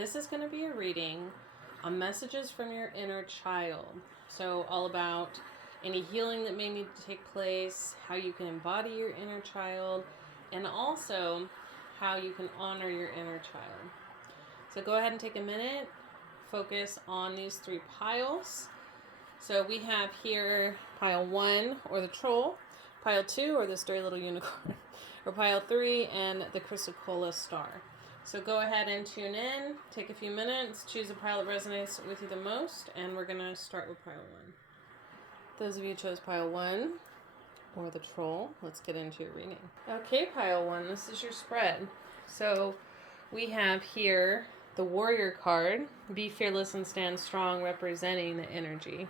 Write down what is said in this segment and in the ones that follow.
this is going to be a reading on messages from your inner child. So all about any healing that may need to take place, how you can embody your inner child, and also how you can honor your inner child. So go ahead and take a minute, focus on these 3 piles. So we have here pile 1, or the troll, pile 2, or this dirty little unicorn, or pile 3, and the chrysocolla star. So go ahead and tune in, take a few minutes, choose a pile that resonates with you the most, and we're going to start with pile 1. Those of you who chose pile 1, or the troll, let's get into your reading. Okay, pile 1, this is your spread. So we have here the warrior card, be fearless and stand strong, representing the energy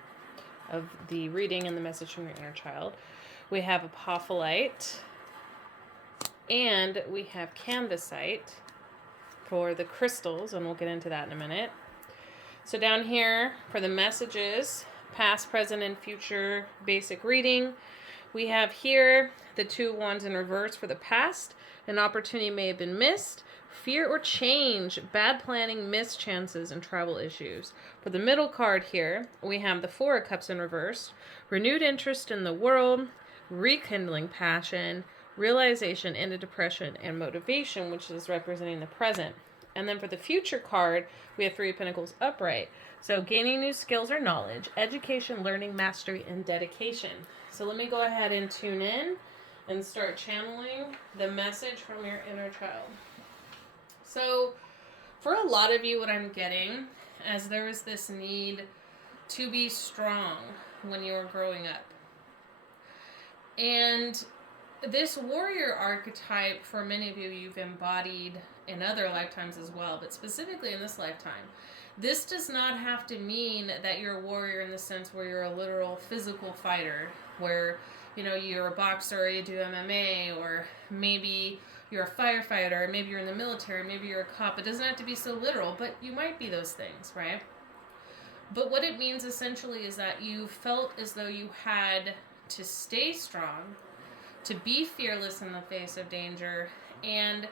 of the reading and the message from your inner child. We have apophyllite, and we have canvasite for the crystals, and we'll get into that in a minute. So down here for the messages, past, present, and future basic reading, we have here the 2 wands in reverse for the past. An opportunity may have been missed, fear or change, bad planning, missed chances, and travel issues. For the middle card here, we have the 4 of Cups in reverse, renewed interest in the world, rekindling passion, realization into depression, and motivation, which is representing the present. And then for the future card, we have 3 of Pentacles upright. So gaining new skills or knowledge, education, learning, mastery, and dedication. So let me go ahead and tune in and start channeling the message from your inner child. So for a lot of you, what I'm getting, as there is this need to be strong when you were growing up. And this warrior archetype, for many of you, you've embodied in other lifetimes as well, but specifically in this lifetime. This does not have to mean that you're a warrior in the sense where you're a literal physical fighter, where, you know, you're a boxer, or you do MMA, or maybe you're a firefighter, or maybe you're in the military, maybe you're a cop. It doesn't have to be so literal, but you might be those things, right? But what it means essentially is that you felt as though you had to stay strong, to be fearless in the face of danger, and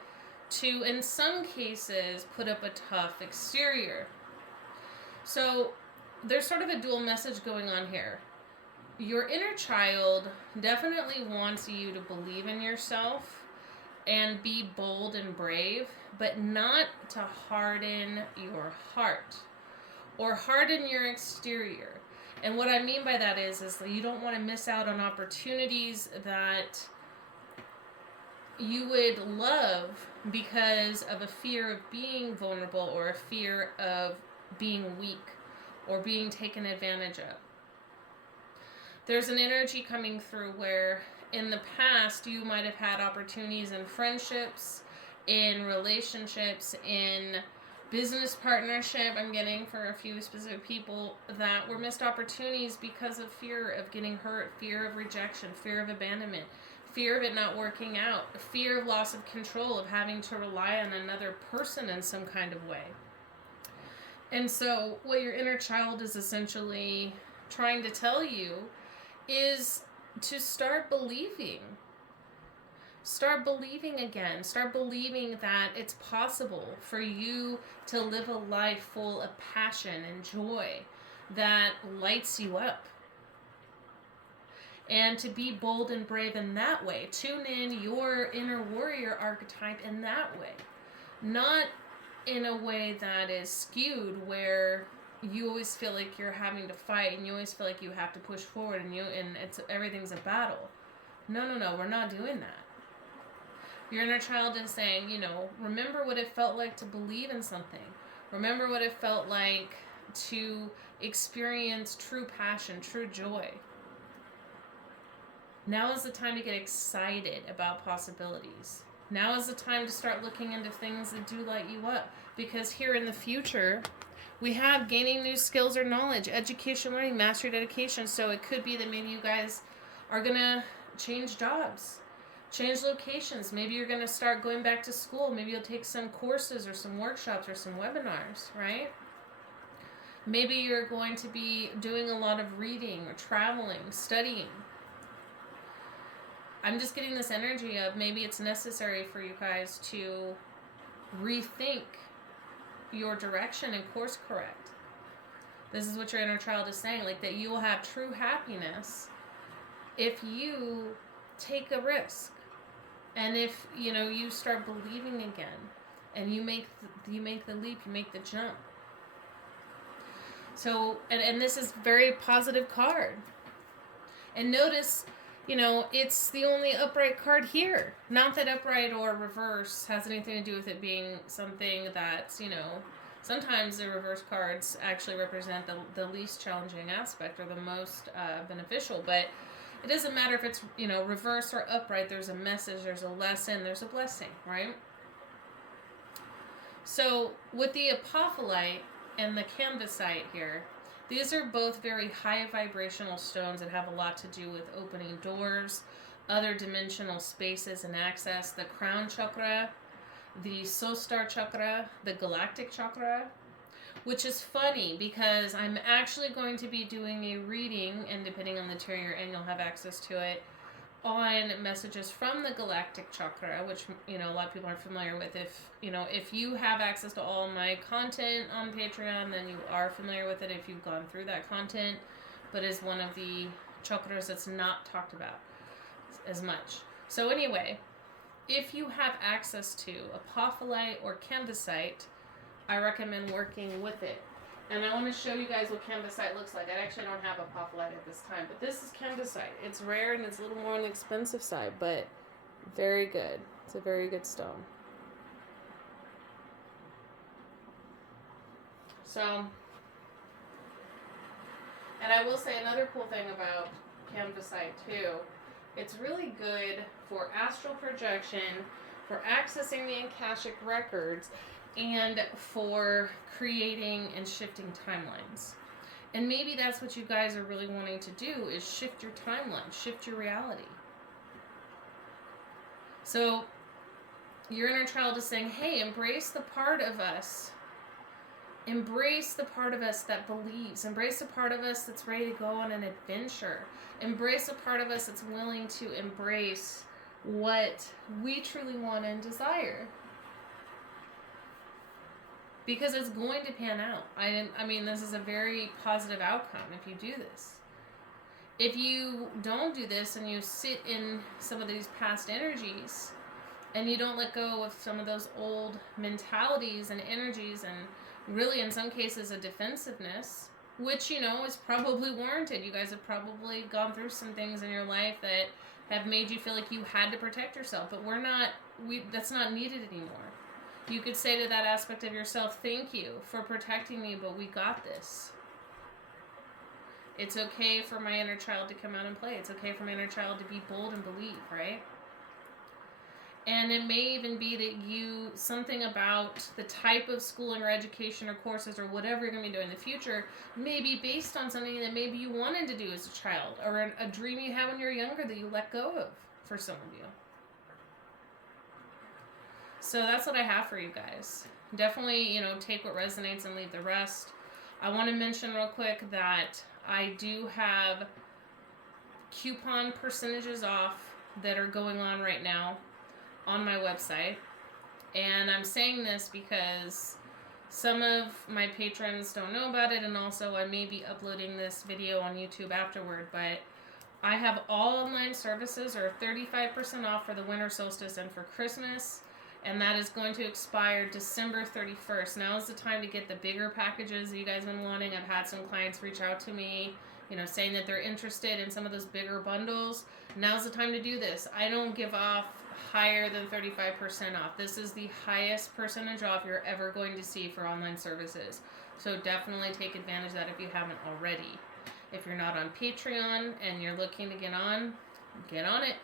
to, in some cases, put up a tough exterior. So there's sort of a dual message going on here. Your inner child definitely wants you to believe in yourself and be bold and brave, but not to harden your heart or harden your exterior. And what I mean by that is that you don't want to miss out on opportunities that you would love because of a fear of being vulnerable, or a fear of being weak or being taken advantage of. There's an energy coming through where in the past you might have had opportunities in friendships, in relationships, in business partnership, I'm getting for a few specific people, that were missed opportunities because of fear of getting hurt, fear of rejection, fear of abandonment, fear of it not working out, fear of loss of control, of having to rely on another person in some kind of way. And so what your inner child is essentially trying to tell you is to start believing. Start believing again. Start believing that it's possible for you to live a life full of passion and joy that lights you up. And to be bold and brave in that way. Tune in your inner warrior archetype in that way. Not in a way that is skewed, where you always feel like you're having to fight and you always feel like you have to push forward and everything's a battle. No, we're not doing that. Your inner child is saying, remember what it felt like to believe in something. Remember what it felt like to experience true passion, true joy. Now is the time to get excited about possibilities. Now is the time to start looking into things that do light you up. Because here in the future, we have gaining new skills or knowledge, education, learning, mastery, dedication. So it could be that maybe you guys are going to change jobs, change locations. Maybe you're going to start going back to school. Maybe you'll take some courses or some workshops or some webinars, right? Maybe you're going to be doing a lot of reading or traveling, studying. I'm just getting this energy of maybe it's necessary for you guys to rethink your direction and course correct. This is what your inner child is saying, like that you will have true happiness if you take a risk. And if, you start believing again and you make the leap, you make the jump. So, and this is very positive card. And notice, it's the only upright card here. Not that upright or reverse has anything to do with it being something that's, sometimes the reverse cards actually represent the least challenging aspect or the most beneficial. But it doesn't matter if it's, reverse or upright. There's a message, there's a lesson, there's a blessing, right? So with the apophyllite and the canvasite here, these are both very high vibrational stones that have a lot to do with opening doors, other dimensional spaces and access. The crown chakra, the soul star chakra, the galactic chakra, which is funny because I'm actually going to be doing a reading, and depending on the tier you're in, you'll have access to it, on messages from the galactic chakra, which, a lot of people are familiar with. If you have access to all my content on Patreon, then you are familiar with it if you've gone through that content, but is one of the chakras that's not talked about as much. So anyway, if you have access to apophyllite or canvasite, I recommend working with it. And I want to show you guys what canvasite looks like. I actually don't have apophyllite at this time, but this is canvasite. It's rare and it's a little more on the expensive side, but very good. It's a very good stone. So, and I will say another cool thing about canvasite too, it's really good for astral projection, for accessing the Akashic records, and for creating and shifting timelines. And maybe that's what you guys are really wanting to do, is shift your timeline, shift your reality. So your inner child is saying, hey, embrace the part of us. Embrace the part of us that believes. Embrace the part of us that's ready to go on an adventure. Embrace the part of us that's willing to embrace what we truly want and desire. Because it's going to pan out. This is a very positive outcome if you do this. If you don't do this and you sit in some of these past energies and you don't let go of some of those old mentalities and energies, and really in some cases a defensiveness, which, is probably warranted. You guys have probably gone through some things in your life that have made you feel like you had to protect yourself, but that's not needed anymore. You could say to that aspect of yourself, thank you for protecting me, but we got this. It's okay for my inner child to come out and play. It's okay for my inner child to be bold and believe, right? And it may even be that something about the type of schooling or education or courses or whatever you're going to be doing in the future may be based on something that maybe you wanted to do as a child, or a dream you had when you were younger that you let go of for some of you. So that's what I have for you guys. Definitely, take what resonates and leave the rest. I want to mention real quick that I do have coupon percentages off that are going on right now on my website. And I'm saying this because some of my patrons don't know about it, and also I may be uploading this video on YouTube afterward, but I have all online services are 35% off for the winter solstice and for Christmas. And that is going to expire December 31st. Now is the time to get the bigger packages that you guys have been wanting. I've had some clients reach out to me, saying that they're interested in some of those bigger bundles. Now's the time to do this. I don't give off higher than 35% off. This is the highest percentage off you're ever going to see for online services. So definitely take advantage of that if you haven't already. If you're not on Patreon and you're looking to get on it.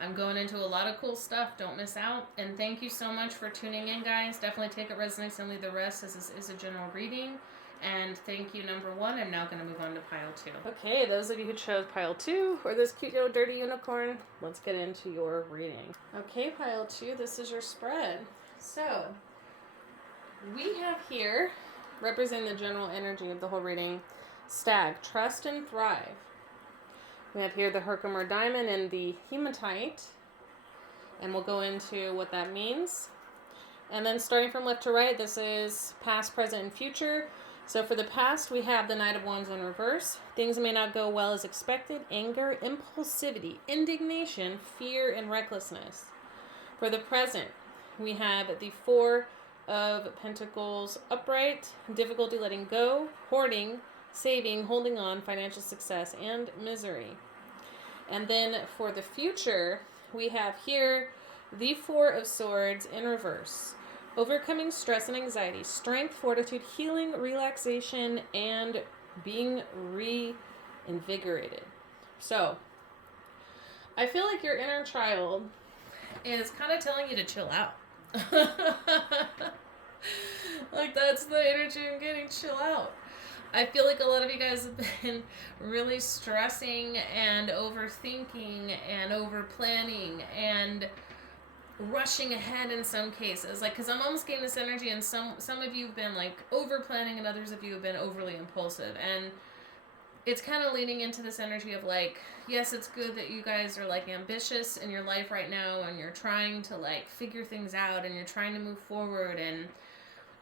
I'm going into a lot of cool stuff. Don't miss out. And thank you so much for tuning in, guys. Definitely take it resonates and leave the rest. This is a general reading. And thank you, number 1. I'm now going to move on to pile 2. Okay, those of you who chose pile 2, or this cute little dirty unicorn, let's get into your reading. Okay, pile 2, this is your spread. So, we have here, representing the general energy of the whole reading, Stag, trust and thrive. We have here the Herkimer diamond and the hematite, and we'll go into what that means. And then starting from left to right, this is past, present, and future. So for the past, we have the Knight of Wands in reverse. Things may not go well as expected. Anger, impulsivity, indignation, fear, and recklessness. For the present, we have the Four of Pentacles upright, difficulty letting go, hoarding, saving, holding on, financial success, and misery. And then for the future, we have here the Four of Swords in reverse. Overcoming stress and anxiety, strength, fortitude, healing, relaxation, and being reinvigorated. So, I feel like your inner child is kind of telling you to chill out. Like, that's the energy I'm getting, chill out. I feel like a lot of you guys have been really stressing and overthinking and over-planning and rushing ahead in some cases. Like, because I'm almost getting this energy, and some of you have been, like, over-planning, and others of you have been overly impulsive. And it's kind of leading into this energy of, like, yes, it's good that you guys are, like, ambitious in your life right now, and you're trying to, like, figure things out, and you're trying to move forward, and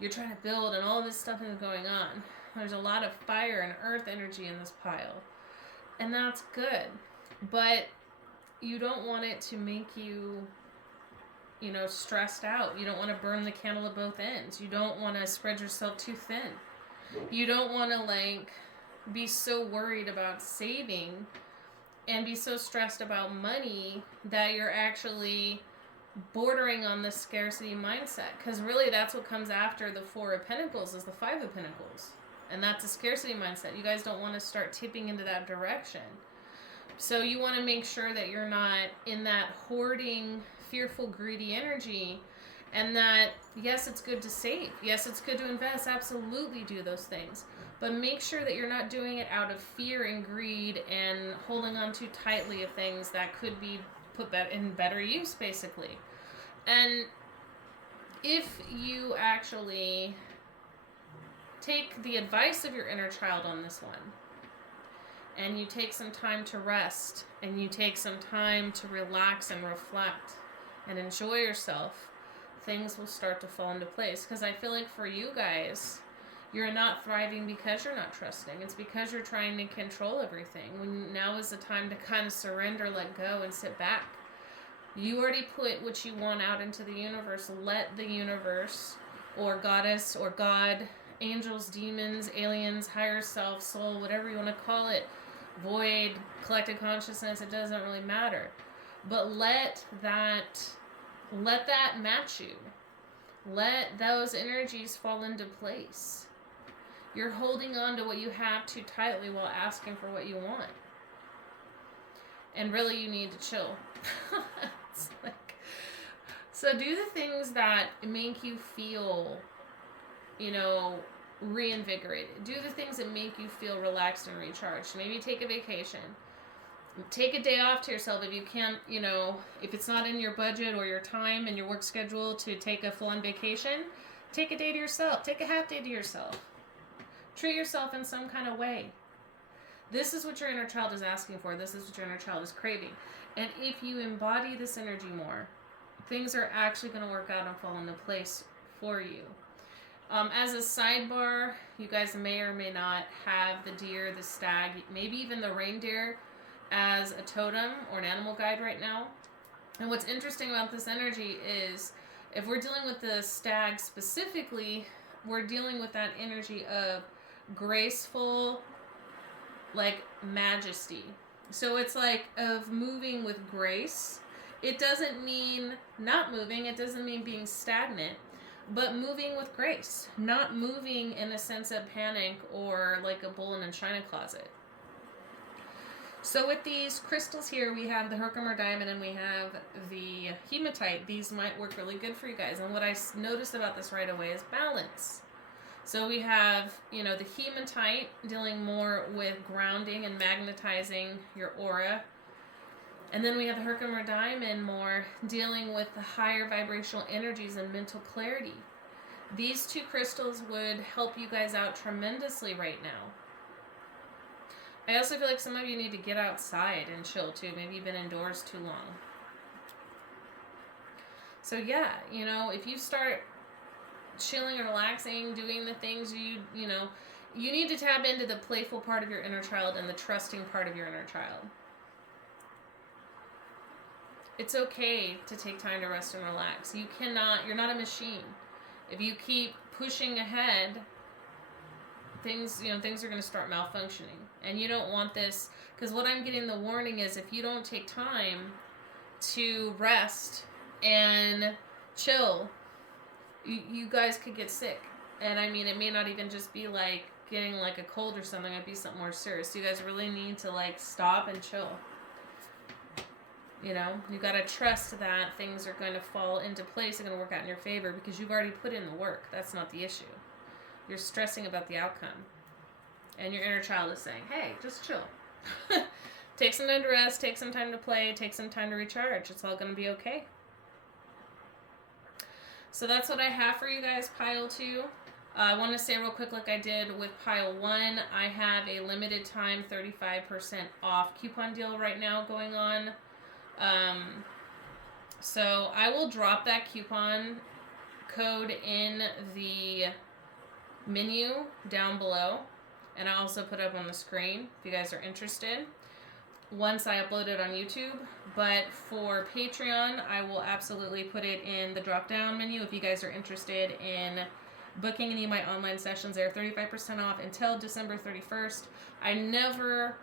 you're trying to build, and all this stuff is going on. There's a lot of fire and earth energy in this pile. And that's good. But you don't want it to make you, you know, stressed out. You don't want to burn the candle at both ends. You don't want to spread yourself too thin. You don't want to, like, be so worried about saving and be so stressed about money that you're actually bordering on this scarcity mindset. Because really that's what comes after the Four of Pentacles, is the Five of Pentacles. And that's a scarcity mindset. You guys don't want to start tipping into that direction. So you want to make sure that you're not in that hoarding, fearful, greedy energy. And that, yes, it's good to save. Yes, it's good to invest. Absolutely do those things. But make sure that you're not doing it out of fear and greed and holding on too tightly of things that could be put that in better use, basically. And if you actually take the advice of your inner child on this one, and you take some time to rest, and you take some time to relax and reflect and enjoy yourself, things will start to fall into place. Because I feel like for you guys, you're not thriving because you're not trusting. It's because you're trying to control everything. When now is the time to kind of surrender, let go, and sit back. You already put what you want out into the universe. Let the universe, or goddess, or God, angels, demons, aliens, higher self, soul, whatever you want to call it, void, collective consciousness, it doesn't really matter. But let that match you. Let those energies fall into place. You're holding on to what you have too tightly while asking for what you want. And really, you need to chill. It's like, so do the things that make you feel, you know, reinvigorated. Do the things that make you feel relaxed and recharged. Maybe take a vacation. Take a day off to yourself if you can't, you know, if it's not in your budget or your time and your work schedule to take a full-on vacation, take a day to yourself. Take a half day to yourself. Treat yourself in some kind of way. This is what your inner child is asking for. This is what your inner child is craving. And if you embody this energy more, things are actually going to work out and fall into place for you. As a sidebar, you guys may or may not have the deer, the stag, maybe even the reindeer as a totem or an animal guide right now. And what's interesting about this energy is if we're dealing with the stag specifically, we're dealing with that energy of graceful, like, majesty. So it's like of moving with grace. It doesn't mean not moving. It doesn't mean being stagnant. But moving with grace, not moving in a sense of panic or like a bull in a china closet. So with these crystals here, we have the Herkimer diamond and we have the hematite. These might work really good for you guys. And what I noticed about this right away is balance. So we have, you know, the hematite dealing more with grounding and magnetizing your aura. And then we have the Herkimer diamond more dealing with the higher vibrational energies and mental clarity. These two crystals would help you guys out tremendously right now. I also feel like some of you need to get outside and chill too. Maybe you've been indoors too long. So yeah, you know, if you start chilling and relaxing, doing the things you know, you need to tap into the playful part of your inner child and the trusting part of your inner child. It's okay to take time to rest and relax. You're not a machine. If you keep pushing ahead, things are going to start malfunctioning. And you don't want this, because what I'm getting the warning is if you don't take time to rest and chill, you guys could get sick. And I mean, it may not even just be like getting like a cold or something. It'd be something more serious. You guys really need to like stop and chill. You know, you got to trust that things are going to fall into place and going to work out in your favor because you've already put in the work. That's not the issue. You're stressing about the outcome. And your inner child is saying, hey, just chill. Take some time to rest, take some time to play, take some time to recharge. It's all going to be okay. So that's what I have for you guys, pile 2. I want to say real quick, like I did with pile 1, I have a limited time 35% off coupon deal right now going on. So I will drop that coupon code in the menu down below, and I'll also put it up on the screen if you guys are interested once I upload it on YouTube. But for Patreon, I will absolutely put it in the drop down menu if you guys are interested in booking any of my online sessions. They're 35% off until December 31st. I never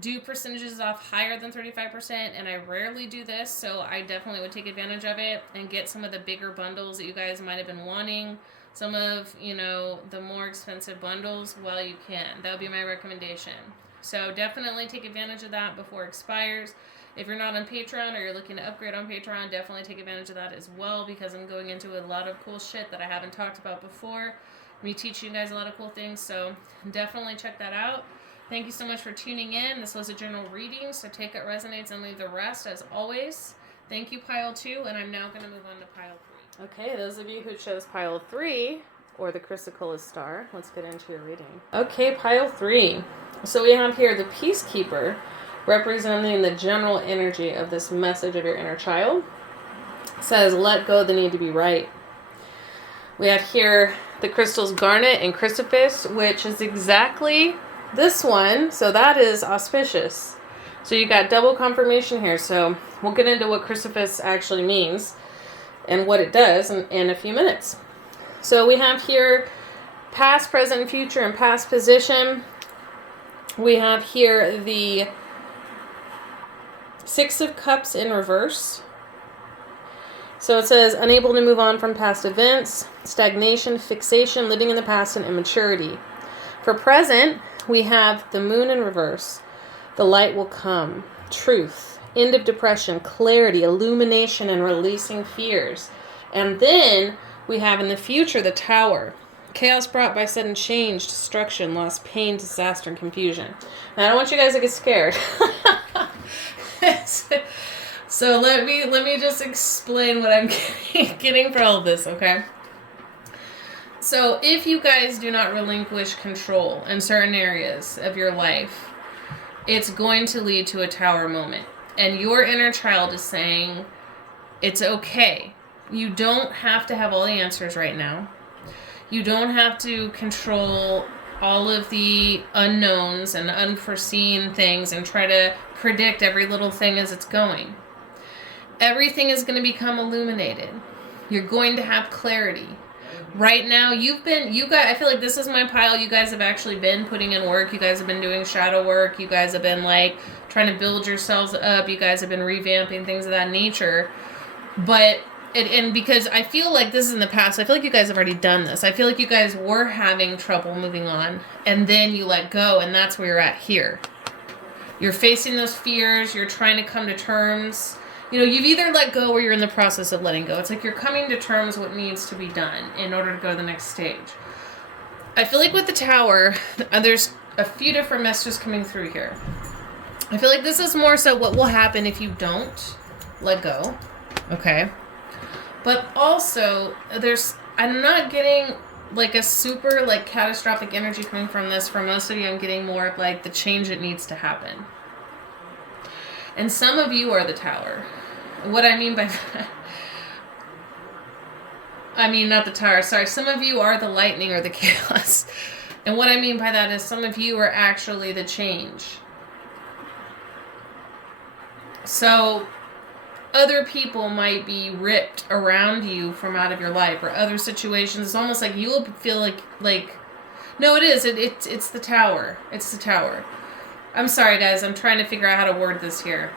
do percentages off higher than 35%, and I rarely do this, so I definitely would take advantage of it and get some of the bigger bundles that you guys might have been wanting, some of, you know, the more expensive bundles while you can. That would be my recommendation. So definitely take advantage of that before it expires. If you're not on Patreon or you're looking to upgrade on Patreon, definitely take advantage of that as well, because I'm going into a lot of cool shit that I haven't talked about before. Me teaching you guys a lot of cool things, so definitely check that out. Thank you so much for tuning in. This was a general reading, so take it resonates and leave the rest, as always. Thank you, pile 2, and I'm now going to move on to pile 3. Okay, those of you who chose pile 3, or the chrysalis star, let's get into your reading. Okay, pile 3. So we have here the Peacekeeper, representing the general energy of this message of your inner child. It says, let go the need to be right. We have here the crystals Garnet and Chrysoprase, which is exactly this one, so that is auspicious. So you got double confirmation here. So we'll get into what Chrysoprase actually means and what it does in a few minutes. So we have here past, present, future, and past position. We have here the 6 of Cups in reverse. So it says unable to move on from past events, stagnation, fixation, living in the past, and immaturity. For present, we have the Moon in reverse. The light will come. Truth. End of depression. Clarity. Illumination and releasing fears. And then we have in the future the Tower. Chaos brought by sudden change, destruction, loss, pain, disaster, and confusion. Now I don't want you guys to get scared. So let me just explain what I'm getting for all of this, okay? So if you guys do not relinquish control in certain areas of your life, it's going to lead to a Tower moment. And your inner child is saying, it's okay. You don't have to have all the answers right now. You don't have to control all of the unknowns and unforeseen things and try to predict every little thing as it's going. Everything is going to become illuminated. You're going to have clarity. Right now, you guys, I feel like this is my pile. You guys have actually been putting in work. You guys have been doing shadow work. You guys have been like trying to build yourselves up. You guys have been revamping things of that nature. But, and because I feel like this is in the past, I feel like you guys have already done this. I feel like you guys were having trouble moving on, and then you let go, and that's where you're at here. You're facing those fears. You're trying to come to terms. You know, you've either let go or you're in the process of letting go. It's like you're coming to terms what needs to be done in order to go to the next stage. I feel like with the Tower, there's a few different messages coming through here. I feel like this is more so what will happen if you don't let go. Okay. But also, I'm not getting like a super like catastrophic energy coming from this. For most of you, I'm getting more of like the change that needs to happen. And some of you are the Tower. What I mean by that, I mean, not the tower, sorry. Some of you are the lightning or the chaos. And what I mean by that is some of you are actually the change. So other people might be ripped around you from out of your life, or other situations. It's almost like you'll feel like no, it is. It's the tower. It's the tower. I'm sorry, guys. I'm trying to figure out how to word this here.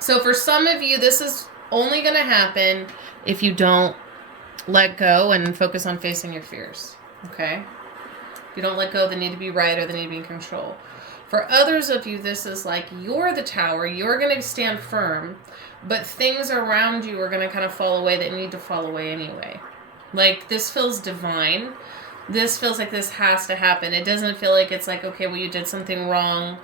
So for some of you, this is only going to happen if you don't let go and focus on facing your fears. Okay? If you don't let go, they need to be right or they need to be in control. For others of you, this is like you're the tower. You're going to stand firm, but things around you are going to kind of fall away that need to fall away anyway. Like, this feels divine. This feels like this has to happen. It doesn't feel like it's like, okay, well, you did something wrong,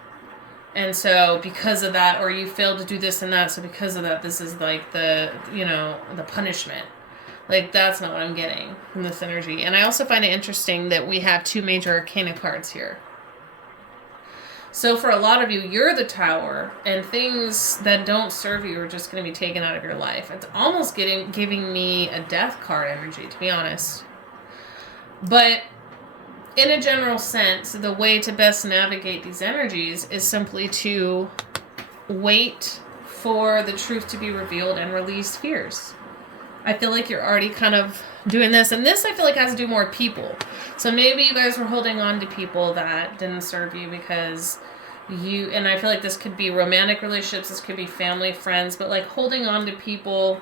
and so because of that, or you failed to do this and that, so because of that, this is like the, you know, the punishment. Like, that's not what I'm getting from this energy. And I also find it interesting that we have 2 major arcana cards here. So for a lot of you, you're the tower, and things that don't serve you are just going to be taken out of your life. It's almost giving me a death card energy, to be honest. But in a general sense, the way to best navigate these energies is simply to wait for the truth to be revealed and release fears. I feel like you're already kind of doing this, and this I feel like has to do more with people. So maybe you guys were holding on to people that didn't serve you because you, and I feel like this could be romantic relationships, this could be family, friends, but like holding on to people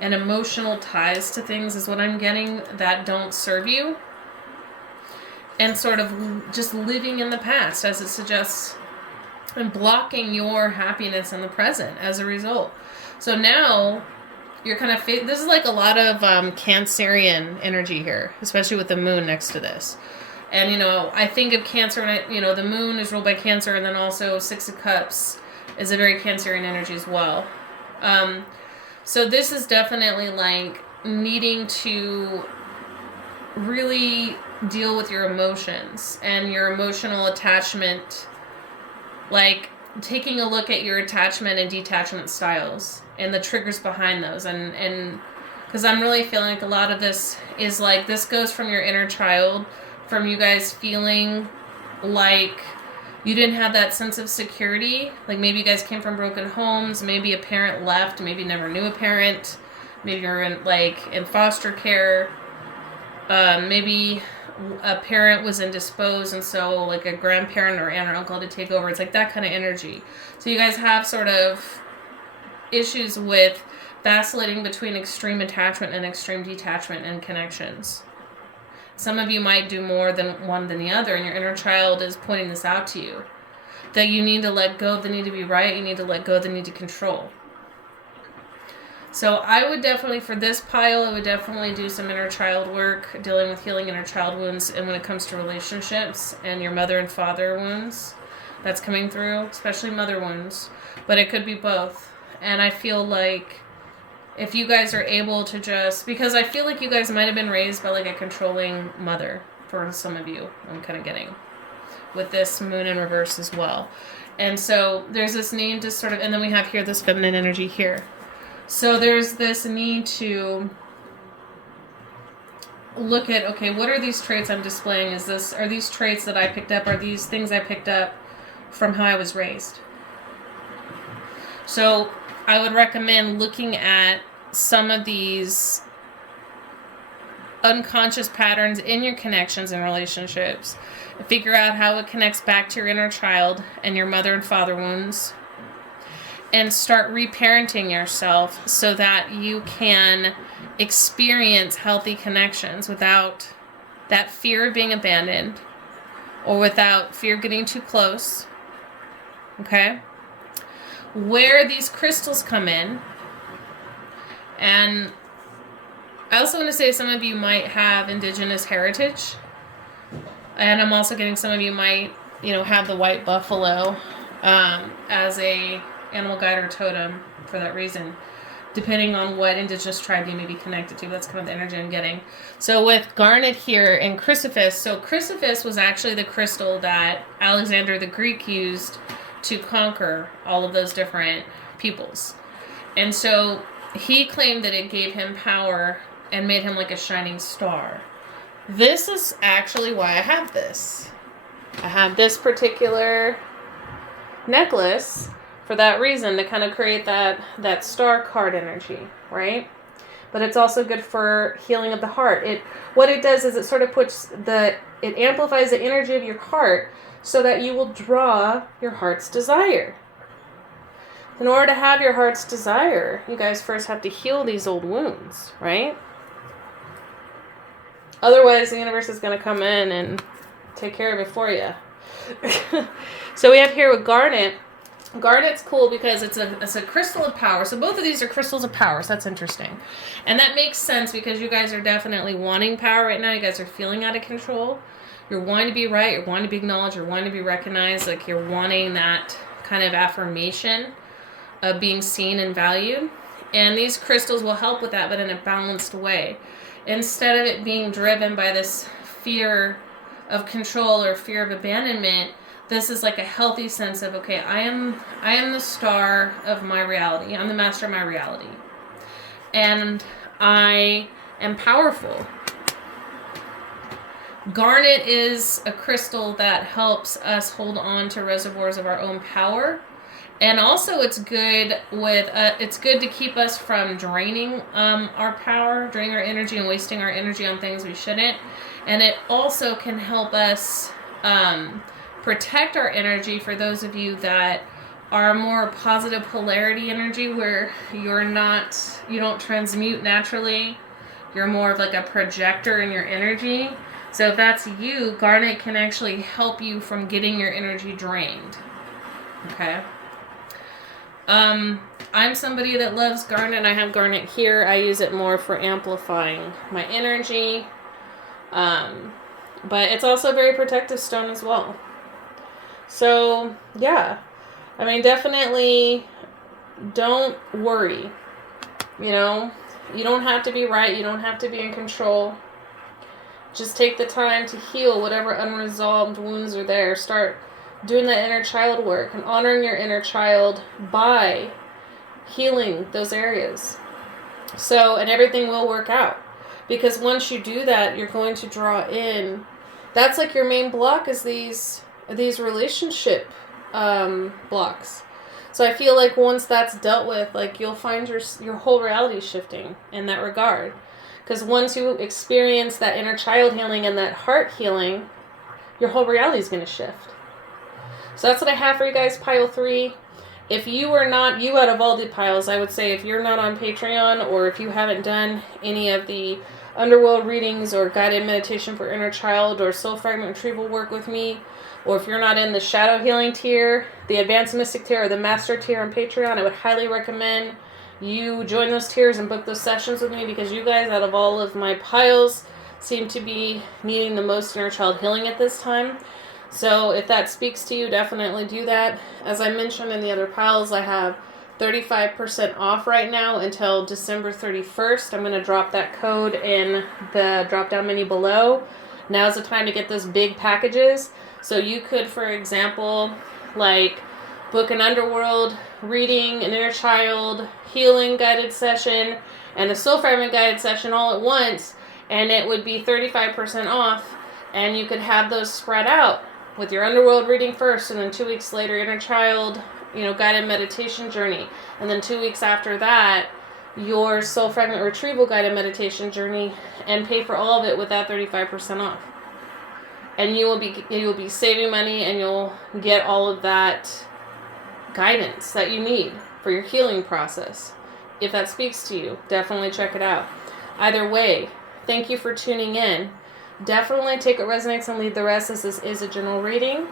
and emotional ties to things is what I'm getting that don't serve you. And sort of just living in the past, as it suggests, and blocking your happiness in the present as a result. So now you're kind of, this is like a lot of Cancerian energy here, especially with the moon next to this. And, you know, I think of Cancer, and you know, the moon is ruled by Cancer, and then also 6 of Cups is a very Cancerian energy as well. So this is definitely like needing to really deal with your emotions and your emotional attachment, like taking a look at your attachment and detachment styles and the triggers behind those, and because I'm really feeling like a lot of this is like, this goes from your inner child, from you guys feeling like you didn't have that sense of security. Like maybe you guys came from broken homes, maybe a parent left, maybe you never knew a parent, maybe you're in foster care, maybe a parent was indisposed, and so like a grandparent or aunt or uncle to take over. It's like that kind of energy. So you guys have sort of issues with vacillating between extreme attachment and extreme detachment and connections. Some of you might do more than one than the other, and your inner child is pointing this out to you, that you need to let go of the need to be right, you need to let go of the need to control. So I would definitely, for this pile, I would definitely do some inner child work, dealing with healing inner child wounds, and when it comes to relationships and your mother and father wounds, that's coming through, especially mother wounds, but it could be both. And I feel like if you guys are able to just, because I feel like you guys might have been raised by like a controlling mother for some of you, I'm kind of getting, with this moon in reverse as well. And so there's this need to sort of, and then we have here this feminine energy here. So there's this need to look at, okay, what are these traits I'm displaying? Are these traits that I picked up? Are these things I picked up from how I was raised? So I would recommend looking at some of these unconscious patterns in your connections and relationships. Figure out how it connects back to your inner child and your mother and father wounds. And start reparenting yourself so that you can experience healthy connections without that fear of being abandoned or without fear of getting too close. Okay? Where these crystals come in, and I also want to say some of you might have indigenous heritage, and I'm also getting some of you might, you know, have the white buffalo as a animal guide or totem for that reason, depending on what indigenous tribe you may be connected to. That's kind of the energy I'm getting. So with garnet here and chrysoprase, so chrysoprase was actually the crystal that Alexander the Greek used to conquer all of those different peoples. And so he claimed that it gave him power and made him like a shining star. This is actually why I have this. I have this particular necklace for that reason, to kind of create that star card energy, right? But it's also good for healing of the heart. What it does is it sort of it amplifies the energy of your heart so that you will draw your heart's desire. In order to have your heart's desire, you guys first have to heal these old wounds, right? Otherwise, the universe is going to come in and take care of it for you. So we have here with garnet. Garnet's cool because it's a crystal of power. So both of these are crystals of power. So that's interesting. And that makes sense because you guys are definitely wanting power right now. You guys are feeling out of control. You're wanting to be right. You're wanting to be acknowledged. You're wanting to be recognized. Like you're wanting that kind of affirmation of being seen and valued. And these crystals will help with that, but in a balanced way. Instead of it being driven by this fear of control or fear of abandonment, this is like a healthy sense of, okay, I am the star of my reality. I'm the master of my reality. And I am powerful. Garnet is a crystal that helps us hold on to reservoirs of our own power. And also it's good to keep us from draining our power, draining our energy and wasting our energy on things we shouldn't. And it also can help us protect our energy for those of you that are more positive polarity energy, where you don't transmute naturally. You're more of like a projector in your energy. So if that's you, garnet can actually help you from getting your energy drained. Okay. I'm somebody that loves garnet. I have garnet here. I use it more for amplifying my energy. But it's also a very protective stone as well. So, yeah. I mean, definitely don't worry. You know, you don't have to be right. You don't have to be in control. Just take the time to heal whatever unresolved wounds are there. Start doing that inner child work and honoring your inner child by healing those areas. So, and everything will work out. Because once you do that, you're going to draw in. That's like your main block, is these relationship blocks. So I feel like once that's dealt with, like you'll find your whole reality shifting in that regard. Because once you experience that inner child healing and that heart healing, your whole reality is going to shift. So that's what I have for you guys, pile 3. If you are not, out of all the piles, I would say if you're not on Patreon, or if you haven't done any of the underworld readings or guided meditation for inner child or soul fragment retrieval work with me, or if you're not in the shadow healing tier, the advanced mystic tier, or the master tier on Patreon, I would highly recommend you join those tiers and book those sessions with me, because you guys, out of all of my piles, seem to be needing the most inner child healing at this time. So if that speaks to you, definitely do that. As I mentioned in the other piles, I have 35% off right now until December 31st. I'm going to drop that code in the drop-down menu below. Now's the time to get those big packages. So you could, for example, like book an underworld reading, an inner child healing guided session, and a soul fragment guided session all at once, and it would be 35% off, and you could have those spread out with your underworld reading first, and then 2 weeks later, inner child, guided meditation journey. And then 2 weeks after that, your soul fragment retrieval guided meditation journey, and pay for all of it with that 35% off. And you will be saving money, and you'll get all of that guidance that you need for your healing process. If that speaks to you, definitely check it out. Either way, thank you for tuning in. Definitely take what resonates and leave the rest, as this is a general reading.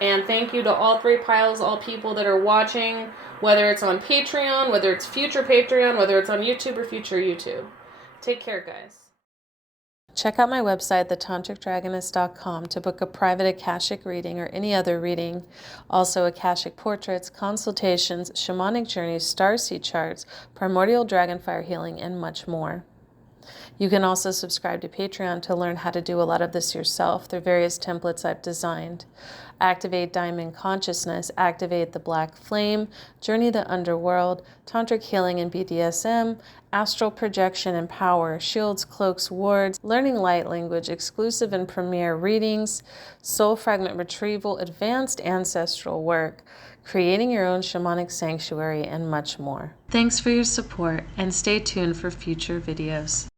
And thank you to all 3 piles, all people that are watching, whether it's on Patreon, whether it's future Patreon, whether it's on YouTube or future YouTube. Take care, guys. Check out my website, thetantricdr.com, to book a private Akashic reading or any other reading. Also, Akashic portraits, consultations, shamanic journeys, starseed charts, Primordial Dragon Fire Healing, and much more. You can also subscribe to Patreon to learn how to do a lot of this yourself through various templates I've designed. activate diamond consciousness, activate the black flame, journey the underworld, tantric healing and BDSM, astral projection and power, shields, cloaks, wards, learning light language, exclusive and premiere readings, soul fragment retrieval, advanced ancestral work, creating your own shamanic sanctuary, and much more. Thanks for your support, and stay tuned for future videos.